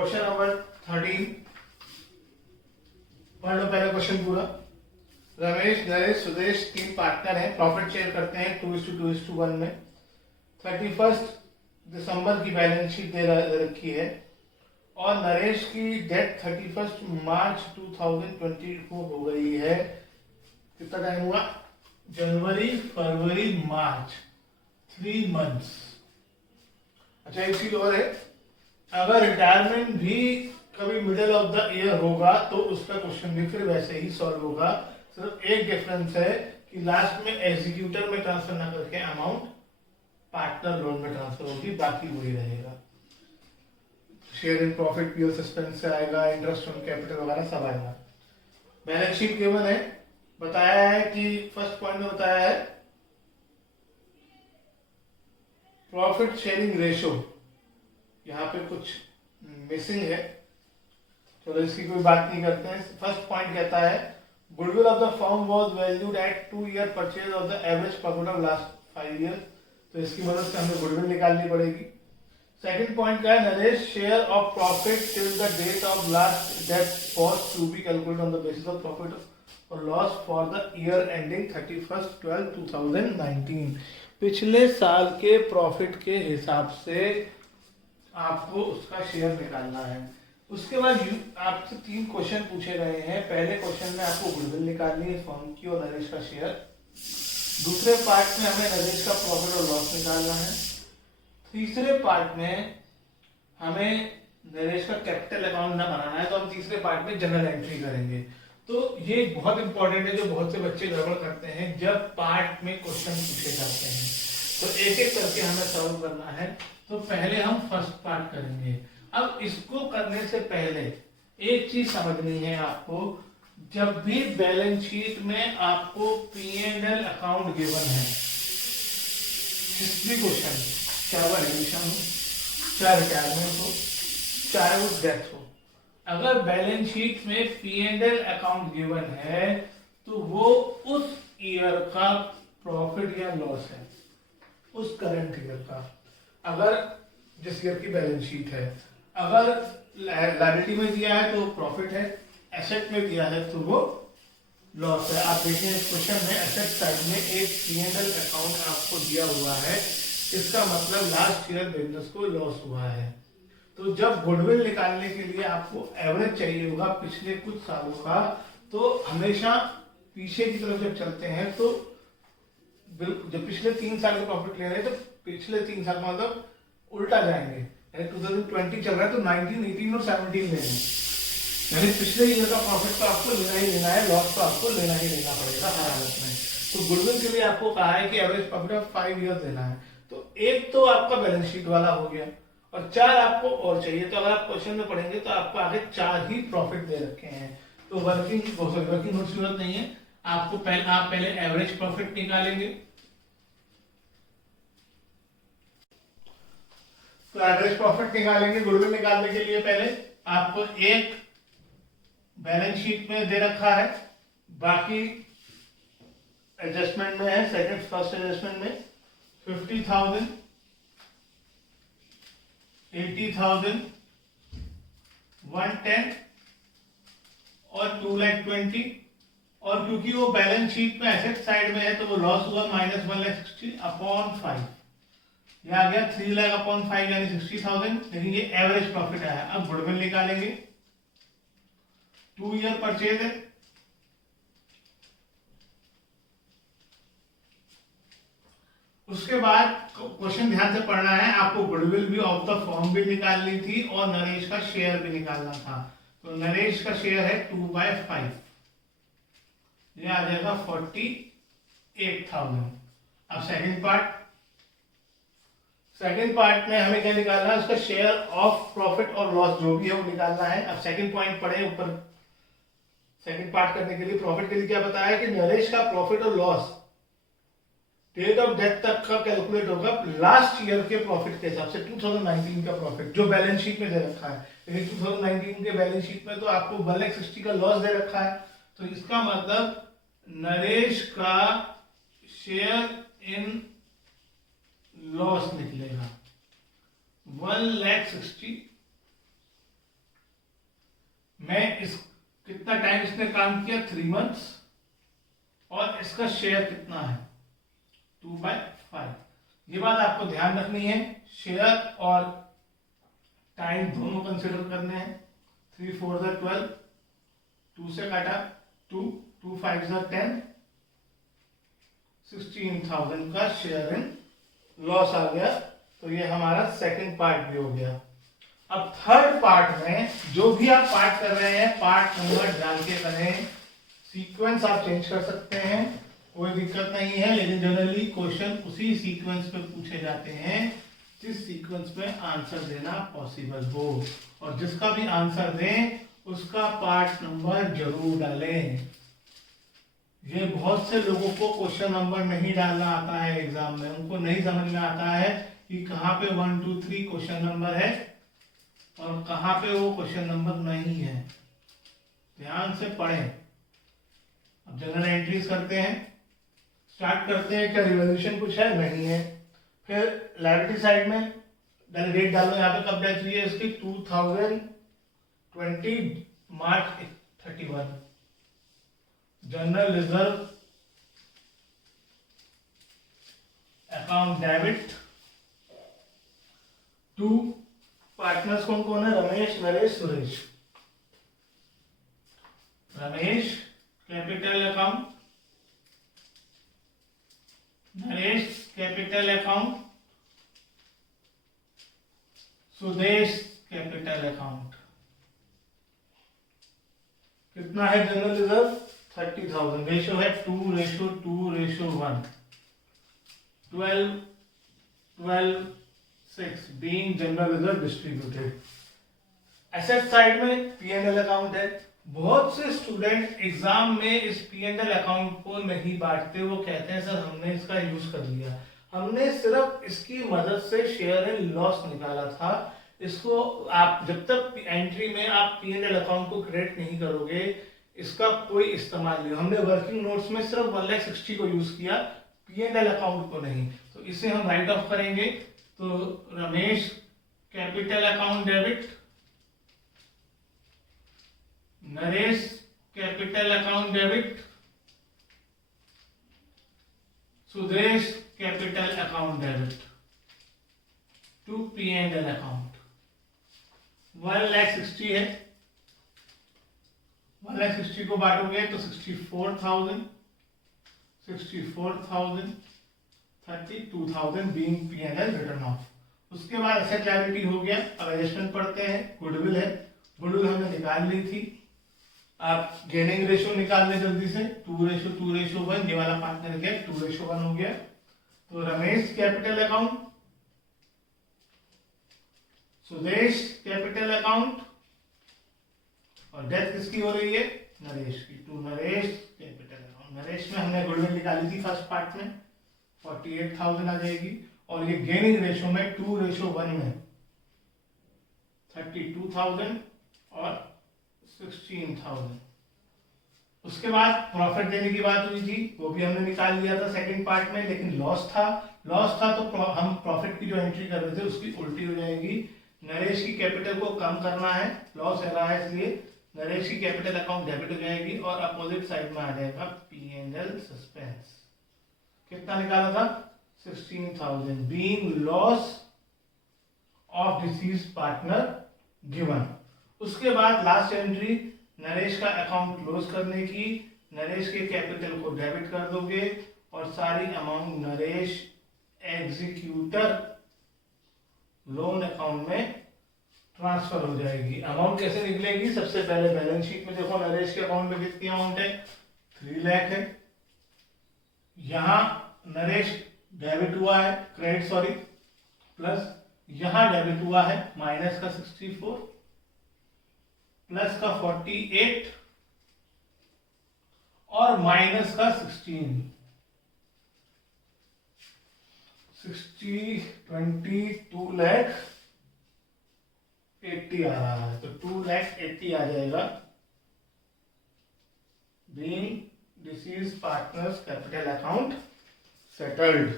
Question number 13 पढ़ लो पहले question पूरा। रमेश, नरेश, सुदेश तीन पार्टनर हैं, प्रॉफिट शेयर करते हैं 2:2:1 में। 31 दिसंबर की बैलेंस शीट दे रखी है और नरेश की डेट 31 मार्च 2020 को हो गई है। कितना टाइम हुआ? जनवरी, फरवरी, मार्च, 3 मंथ्स। अच्छा, एक चीज और है, अगर रिटायरमेंट भी कभी मिडिल ऑफ द ईयर होगा तो उसका क्वेश्चन भी फिर वैसे ही सॉल्व होगा। सिर्फ एक डिफरेंस है कि लास्ट में एग्जीक्यूटर में ट्रांसफर ना करके अमाउंट पार्टनर लोन में ट्रांसफर होगी, बाकी वही रहेगा। Share in profit PL suspense से आएगा, इंटरेस्ट ऑन कैपिटल वगैरह सब आएगा। बैलेंस शीट गिवन है, बताया है कि फर्स्ट पॉइंट में बताया है प्रॉफिट शेयरिंग रेशो, यहाँ पे कुछ मिसिंग है, चलो इसकी कोई बात नहीं करते हैं। फर्स्ट पॉइंट कहता है goodwill of the firm was valued at 2 year purchase of the average profit of last 5 year, तो इसकी मदद से हमें गुडविल निकालनी पड़ेगी। सेकंड पॉइंट क्या है? Naresh share of profit till the date of last date cost to be calculated on the basis of profit और loss for the year ending 31/12/2019। पिछले साल के प्रॉफिट के हिसाब से आपको उसका शेयर निकालना है। उसके बाद आपसे 3 क्वेश्चन पूछे गए हैं। पहले क्वेश्चन में आपको गुडविल निकालनी है फर्म की और नरेश का शेयर। दूसरे पार्ट में हमें नरेश का प्रॉफिट और लॉस निकालना है। तीसरे पार्ट में हमें नरेश का कैपिटल अकाउंट ना बनाना है, तो हम तीसरे पार्ट में जनरल एंट्री करेंगे। तो ये बहुत इंपॉर्टेंट है, जो बहुत से बच्चे गड़बड़ करते हैं जब पार्ट में क्वेश्चन पूछे जाते हैं। तो एक एक करके हमें सॉल्व करना है। तो पहले हम फर्स्ट पार्ट करेंगे। अब इसको करने से पहले एक चीज समझनी है आपको, जब भी बैलेंस शीट में आपको P&L अकाउंट गिवन है, किसी क्वेश्चन, चाहे वो एडमिशन हो, चाहे रिटायरमेंट हो, चाहे वो डेथ हो, अगर बैलेंस शीट में P&L अकाउंट गिवन है तो वो उस ईयर का प्रॉफिट या लॉस है, उस करंट ईयर का। अगर जिस ईयर की बैलेंस शीट है, अगर लायबिलिटी में दिया है तो प्रॉफिट है, एसेट में दिया है तो वो लॉस है। आप देखें इस क्वेश्चन में एसेट साइड में एक P&L अकाउंट आपको दिया हुआ है, इसका मतलब लास्ट ईयर बिजनेस को लॉस हुआ है। तो जब गुडविल निकालने के लिए आपको एवरेज चाहिए होगा पिछले कुछ सालों का, तो हमेशा पीछे की तरफ जब चलते हैं तो जब पिछले 3 साल का प्रॉफिट ले रहे हैं तो पिछले 3 साल का मतलब उल्टा जाएंगे। 2020 चल रहा है तो 19, 18 और 17 लेने, यानी पिछले ईयर का प्रॉफिट तो आपको लेना ही लेना है, लॉस तो आपको लेना ही लेना पड़ेगा हर हालत में। तो गुडविल के लिए आपको कहा है कि एवरेज प्रॉफिट ऑफ 5 ईयर देना है। तो एक तो आपका बैलेंस शीट वाला हो गया और 4 आपको और चाहिए। तो अगर आप क्वेश्चन में पढ़ेंगे तो आपको आगे 4 ही प्रॉफिट दे रखे हैं। तो वर्किंग नोट की जरूरत नहीं है आपको। आप पहले एवरेज प्रॉफिट निकालेंगे। तो एवरेज प्रॉफिट निकालेंगे गुडविल निकालने के लिए। पहले आपको एक बैलेंस शीट में दे रखा है, बाकी एडजस्टमेंट में है। फर्स्ट एडजस्टमेंट में 50,000, 80,000, 110 और 2,20,000। और क्योंकि वो बैलेंस शीट में एसेट साइड में है तो वो लॉस हुआ -1,60/5। यह आ गया 3,00,000/5 यानी 60,000, लेकिन ये एवरेज प्रॉफिट आया। अब गुडविल निकालेंगे। 2 ईयर परचेज है, उसके बाद क्वेश्चन ध्यान से पढ़ना है आपको। गुडविल भी ऑफ द फॉर्म भी निकालनी थी और नरेश का शेयर भी निकालना था। तो नरेश का शेयर है 2/5, ये आ जाएगा 48,000। अब सेकंड पार्ट में हमें क्या निकालना है? उसका शेयर ऑफ प्रॉफिट और लॉस जो भी है वो निकालना है। अब सेकंड पॉइंट पढ़े ऊपर। सेकंड पार्ट करने के लिए प्रॉफिट के लिए क्या बताया कि नरेश का प्रॉफिट और लॉस डेट ऑफ डेथ तक का कैलकुलेट होगा लास्ट ईयर के प्रॉफिट के हिसाब से, 2019 का प्रॉफिट जो बैलेंस शीट में दे रखा है। लेकिन 2019 के बैलेंस शीट में तो आपको 1,60,000 का लॉस दे रखा है। तो इसका मतलब नरेश का शेयर इन लॉस निकलेगा 1,60,000 मैं इस कितना टाइम इसने काम किया 3 months, और इसका शेयर कितना है 2/5। ये बात आपको ध्यान रखनी है, शेयर और टाइम दोनों कंसिडर करने हैं। 3 4 12, 2 से काटा 2, 2 5 10, 16,000 का शेयर इन लॉस आ गया। तो ये हमारा सेकंड पार्ट भी हो गया। अब थर्ड पार्ट में जो भी आप पार्ट कर रहे हैं, पार्ट नंबर डाल के करें, सीक्वेंस आप चेंज कर सकते हैं, कोई दिक्कत नहीं है, लेकिन जनरली क्वेश्चन उसी सीक्वेंस पे पूछे जाते हैं जिस सीक्वेंस में आंसर देना पॉसिबल हो, और जिसका भी आंसर दें उसका पार्ट नंबर जरूर डालें। ये बहुत से लोगों को क्वेश्चन नंबर नहीं डालना आता है एग्जाम में, उनको नहीं समझ में आता है कि कहाँ पे 1 2 3 क्वेश्चन नंबर है और कहाँ पे वो क्वेश्चन नंबर नहीं है। ध्यान से पढ़ें। अब जनरल एंट्रीज करते हैं, स्टार्ट करते हैं। क्या रिवॉल्यूशन कुछ है? नहीं है। फिर लायबिलिटी साइड में डेट डालो, यहाँ पे कब डेथ हुई है इसकी 2020 March 31। General reserve account debit to partners कौन कौन है? Ramesh, Naresh, Suresh. Ramesh capital account, Naresh capital account, Sudesh capital account. कितना है जनरल रिजर्व? 30,000। रेशो है 2:2:1, 12 12 6 being general reserve distributed. Asset side में P&L अकाउंट है। बहुत से स्टूडेंट एग्जाम में इस P&L अकाउंट को नहीं बांटते, वो कहते हैं सर हमने इसका यूज कर लिया। हमने सिर्फ इसकी मदद से शेयर एंड लॉस निकाला था। इसको आप जब तक एंट्री में आप P&L अकाउंट को क्रिएट नहीं करोगे, इसका कोई इस्तेमाल नहीं। हमने वर्किंग नोट्स में सिर्फ 1,60,000 को यूज किया, P&L अकाउंट को नहीं। तो इसे हम राइट ऑफ करेंगे। तो Ramesh capital account debit, Naresh capital account debit, Sudesh capital account debit to P&L account. 1,60,000 है, 1,60,000 को बांटोगे तो 64,000, 64,000, 32,000 बीइंग P&L रिटर्न ऑफ। उसके बाद एसेट लायबिलिटी हो गया। अब एडजस्टमेंट पढ़ते हैं। गुडविल है, गुडविल हमने निकाल ली थी। आप गेनिंग रेशियो निकाल लें जल्दी से, 2:2:1। ये वाला पार्टनर गया 2:1 हो गया। तो Ramesh capital account, Sudesh capital account, और डेथ किसकी हो रही है? नरेश की। To Naresh capital account. Naresh में हमने गुडविल निकाली थी फर्स्ट पार्ट में, 48,000 आ जाएगी। और ये गेनिंग रेशियो में 2:1 में 32,000 और 16,000। उसके बाद प्रॉफिट देने की बात हुई थी, वो भी हमने निकाल लिया था सेकंड पार्ट में, लेकिन लॉस था। तो हम प्रॉफिट की जो एंट्री कर रहे थे उसकी उल्टी हो जाएगी। नरेश की कैपिटल को कम करना है, लॉस है रहा है, इसलिए नरेश की कैपिटल अकाउंट डेबिट हो जाएगी और अपोजिट साइड में आ जाएगा P&L सस्पेंस। कितना निकाला था? 16,000 being loss of disease partner given. उसके बाद लास्ट एंट्री नरेश का अकाउंट क्लोज करने की, नरेश के कैपिटल को डेबिट कर दोगे और सारी amount Naresh executor loan account में ट्रांसफर हो जाएगी। अमाउंट कैसे निकलेगी? सबसे पहले बैलेंस शीट में देखो नरेश के अकाउंट में कितनी अमाउंट है? 3 लाख है। यहां नरेश डेबिट हुआ है, क्रेडिट सॉरी, प्लस यहां डेबिट हुआ है माइनस का 64 प्लस का 48 और माइनस का 16, 2 लाख 80 आ रहा है। तो 2 लाख 80 आ जाएगा being disease partners capital account settled.